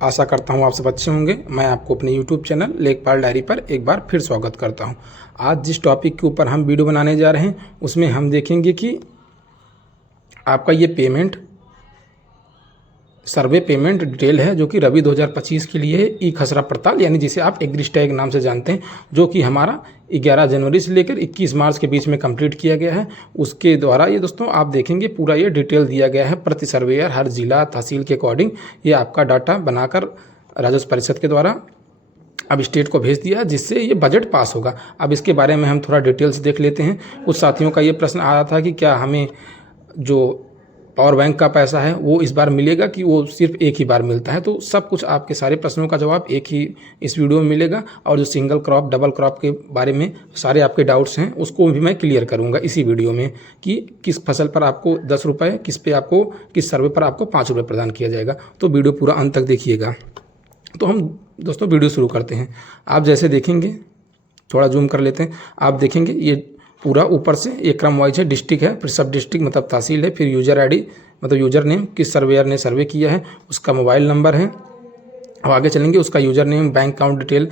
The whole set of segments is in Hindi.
आशा करता हूँ आप सब अच्छे होंगे। मैं आपको अपने YouTube चैनल लेखपाल डायरी पर एक बार फिर स्वागत करता हूँ। आज जिस टॉपिक के ऊपर हम वीडियो बनाने जा रहे हैं उसमें हम देखेंगे कि आपका ये सर्वे पेमेंट डिटेल है जो कि रबी 2025 के लिए है। ई खसरा पड़ताल यानी जिसे आप एग्रीस्टैग नाम से जानते हैं, जो कि हमारा 11 जनवरी से लेकर 21 मार्च के बीच में कंप्लीट किया गया है। उसके द्वारा ये दोस्तों आप देखेंगे पूरा ये डिटेल दिया गया है प्रति सर्वेयर हर जिला तहसील के अकॉर्डिंग। ये आपका डाटा बनाकर राजस्व परिषद के द्वारा अब स्टेट को भेज दिया, जिससे ये बजट पास होगा। अब इसके बारे में हम थोड़ा डिटेल से देख लेते हैं। कुछ साथियों का ये प्रश्न आ रहा था कि क्या हमें जो पावर बैंक का पैसा है वो इस बार मिलेगा कि वो सिर्फ एक ही बार मिलता है। तो सब कुछ आपके सारे प्रश्नों का जवाब एक ही इस वीडियो में मिलेगा। और जो सिंगल क्रॉप डबल क्रॉप के बारे में सारे आपके डाउट्स हैं उसको भी मैं क्लियर करूंगा इसी वीडियो में कि किस फसल पर आपको 10 रुपये, किस सर्वे पर आपको 5 रुपये प्रदान किया जाएगा। तो वीडियो पूरा अंत तक देखिएगा। तो हम दोस्तों वीडियो शुरू करते हैं। आप जैसे देखेंगे, थोड़ा जूम कर लेते हैं, आप देखेंगे ये पूरा ऊपर से एक क्रम वाइज है। डिस्ट्रिक्ट है, फिर सब डिस्ट्रिक्ट मतलब तहसील है, फिर यूजर आईडी मतलब यूजर नेम, किस सर्वेयर ने सर्वे किया है उसका मोबाइल नंबर है। अब आगे चलेंगे, उसका user name, bank account detail,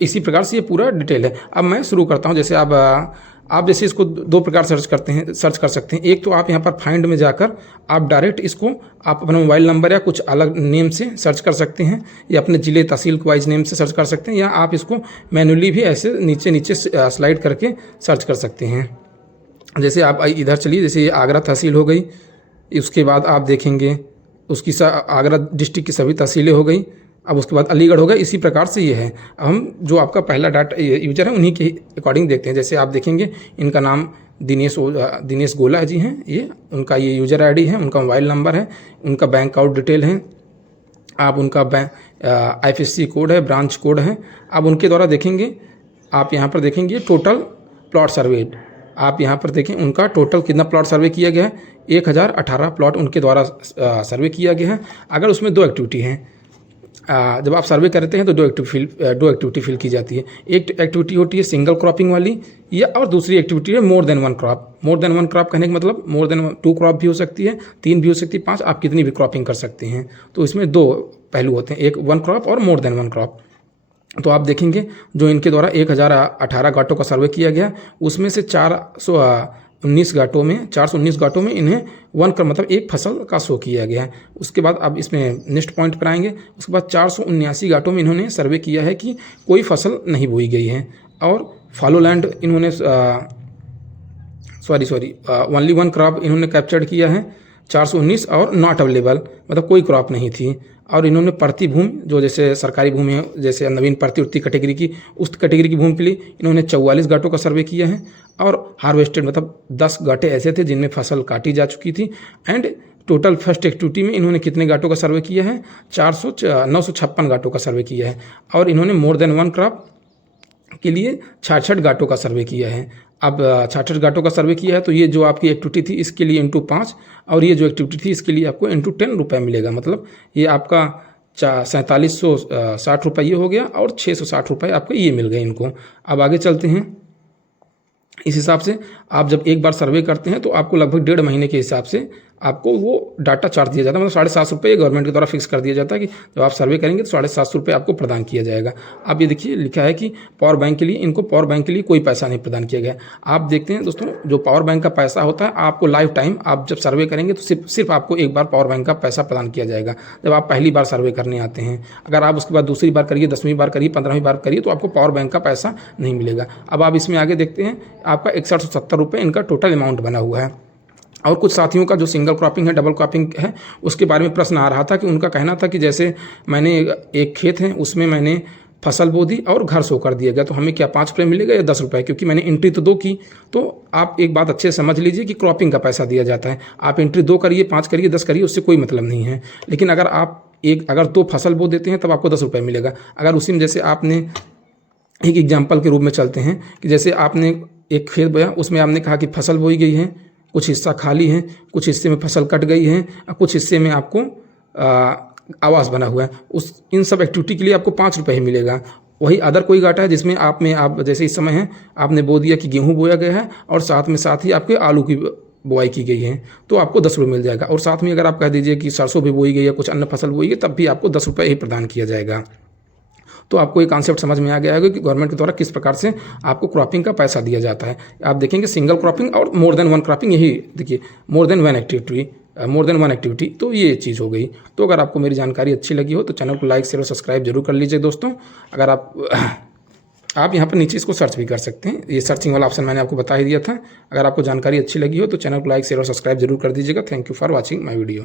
इसी प्रकार से ये पूरा डिटेल है। अब मैं शुरू करता हूँ। जैसे आप जैसे इसको दो प्रकार सर्च कर सकते हैं। एक तो आप यहाँ पर फाइंड में जाकर आप डायरेक्ट इसको आप अपना मोबाइल नंबर या कुछ अलग नेम से सर्च कर सकते हैं, या अपने जिले तहसील वाइज नेम से सर्च कर सकते हैं, या आप इसको मैन्युअली भी ऐसे नीचे नीचे स्लाइड करके सर्च कर सकते हैं। जैसे आप इधर चलिए, जैसे ये आगरा तहसील हो गई, उसके बाद आप देखेंगे उसकी आगरा डिस्ट्रिक्ट की सभी तहसीलें हो गई। अब उसके बाद अलीगढ़ होगा। इसी प्रकार से ये है। अब हम जो आपका पहला डाटा यूजर है उन्हीं के अकॉर्डिंग देखते हैं। जैसे आप देखेंगे इनका नाम दिनेश गोला जी हैं, ये उनका ये यूजर आईडी है, उनका मोबाइल नंबर है, उनका बैंक अकाउंट डिटेल है, आप उनका IFSC कोड है, ब्रांच कोड है। अब उनके द्वारा देखेंगे, आप यहाँ पर देखेंगे टोटल प्लॉट सर्वे। आप यहाँ पर देखें उनका टोटल कितना प्लॉट सर्वे किया गया है। 1018 प्लॉट उनके द्वारा सर्वे किया गया है। अगर उसमें 2 एक्टिविटी हैं, जब आप सर्वे करते हैं तो दो एक्टिविटी फिल की जाती है। एक एक्टिविटी होती है सिंगल क्रॉपिंग वाली, या और दूसरी एक्टिविटी है more than one crop. More than one crop कहने का मतलब मोर देन 2 क्रॉप भी हो सकती है, 3 भी हो सकती है, 5, आप कितनी भी क्रॉपिंग कर सकते हैं। तो इसमें 2 पहलू होते हैं, एक 1 क्रॉप और मोर देन 1 क्रॉप। तो आप देखेंगे जो इनके द्वारा 1018 गाटों का सर्वे किया गया, उसमें से 419 गाटों में इन्हें 1 क्रॉप मतलब एक फसल का शो किया गया है। उसके बाद अब इसमें नेक्स्ट पॉइंट पर आएंगे। उसके बाद 479 गाटों में इन्होंने सर्वे किया है कि कोई फसल नहीं बोई गई है, और फॉलो लैंड इन्होंने ओनली 1 क्रॉप इन्होंने कैप्चर्ड किया है 419, और नॉट अवेलेबल मतलब कोई क्रॉप नहीं थी। और इन्होंने प्रति भूमि, जो जैसे सरकारी भूमि है, जैसे नवीन प्रति उठती कैटेगरी की, उस कैटेगरी की भूमि के लिए इन्होंने 44 गाटों का सर्वे किया है। और हार्वेस्टेड मतलब 10 गाटे ऐसे थे जिनमें फसल काटी जा चुकी थी। एंड टोटल फर्स्ट एक्टिविटी में इन्होंने कितने गाटों का सर्वे किया है, 956 गाटों का सर्वे किया है। और इन्होंने मोर देन 1 क्रॉप के लिए 66 गाटों का सर्वे किया है। अब 66 गाटों का सर्वे किया है, तो ये जो आपकी एक्टिविटी थी इसके लिए इंटू 5, और ये जो एक्टिविटी थी इसके लिए आपको इंटू 10 रुपये मिलेगा। मतलब ये आपका 4760 रुपये ये हो गया, और 660 रुपये आपको ये मिल गए इनको। अब आगे चलते हैं। इस हिसाब से आप जब एक बार सर्वे करते हैं तो आपको लगभग 1.5 महीने के हिसाब से आपको वो डाटा चार्ज दिया जाता है। मतलब 750 रुपये गवर्नमेंट के द्वारा फिक्स कर दिया जाता है कि जब आप सर्वे करेंगे तो 750 रुपये आपको प्रदान किया जाएगा। अब ये देखिए लिखा है कि पावर बैंक के लिए कोई पैसा नहीं प्रदान किया गया। आप देखते हैं दोस्तों, जो पावर बैंक का पैसा होता है आपको लाइफ टाइम, आप जब सर्वे करेंगे तो सिर्फ आपको एक बार पावर बैंक का पैसा प्रदान किया जाएगा जब आप पहली बार सर्वे करने आते हैं। अगर आप उसके बाद दूसरी बार करिए, 10वीं बार करिए, 15वीं बार करिए, तो आपको पावर बैंक का पैसा नहीं मिलेगा। अब आप इसमें आगे देखते हैं, आपका 6170 रुपये इनका टोटल अमाउंट बना हुआ है। और कुछ साथियों का जो सिंगल क्रॉपिंग है, डबल क्रॉपिंग है, उसके बारे में प्रश्न आ रहा था कि उनका कहना था कि जैसे मैंने एक खेत है उसमें मैंने फसल बो दी और घर सो कर दिया गया, तो हमें क्या 5 रुपये मिलेगा या 10 रुपये, क्योंकि मैंने एंट्री तो 2 की। तो आप एक बात अच्छे से समझ लीजिए कि क्रॉपिंग का पैसा दिया जाता है। आप एंट्री 2 करिए, 5 करिए, 10 करिए, उससे कोई मतलब नहीं है। लेकिन अगर 2 फसल बो देते हैं तब आपको 10 रुपये मिलेगा। अगर उसी में जैसे आपने एक एग्जाम्पल के रूप में चलते हैं कि जैसे आपने एक खेत बोया, उसमें आपने कहा कि फसल बोई गई है, कुछ हिस्सा खाली है, कुछ हिस्से में फसल कट गई है, कुछ हिस्से में आपको आवास बना हुआ है, इन सब एक्टिविटी के लिए आपको 5 रुपये ही मिलेगा। वही अदर कोई गाटा है जिसमें आप जैसे इस समय है आपने बो दिया कि गेहूं बोया गया है और साथ ही आपके आलू की बुआई की गई है तो आपको 10 रुपये मिल जाएगा। और साथ में अगर आप कह दीजिए कि सरसों भी बोई गई है, कुछ अन्य फसल बोई गई, तब भी आपको 10 रुपये ही प्रदान किया जाएगा। तो आपको ये कॉन्सेप्ट समझ में आ गया है कि गवर्नमेंट के द्वारा किस प्रकार से आपको क्रॉपिंग का पैसा दिया जाता है। आप देखेंगे सिंगल क्रॉपिंग और मोर देन वन क्रॉपिंग, यही देखिए मोर देन वन एक्टिविटी, तो ये चीज़ हो गई। तो अगर आपको मेरी जानकारी अच्छी लगी हो तो चैनल को लाइक शेयर और सब्सक्राइब जरूर कर लीजिए दोस्तों। अगर आप यहाँ पर नीचे इसको सर्च भी कर सकते हैं, ये सर्चिंग वाला ऑप्शन मैंने आपको बता ही दिया था। अगर आपको जानकारी अच्छी लगी हो तो चैनल को लाइक शेयर और सब्सक्राइब जरूर कर दीजिएगा। Thank you for watching my video.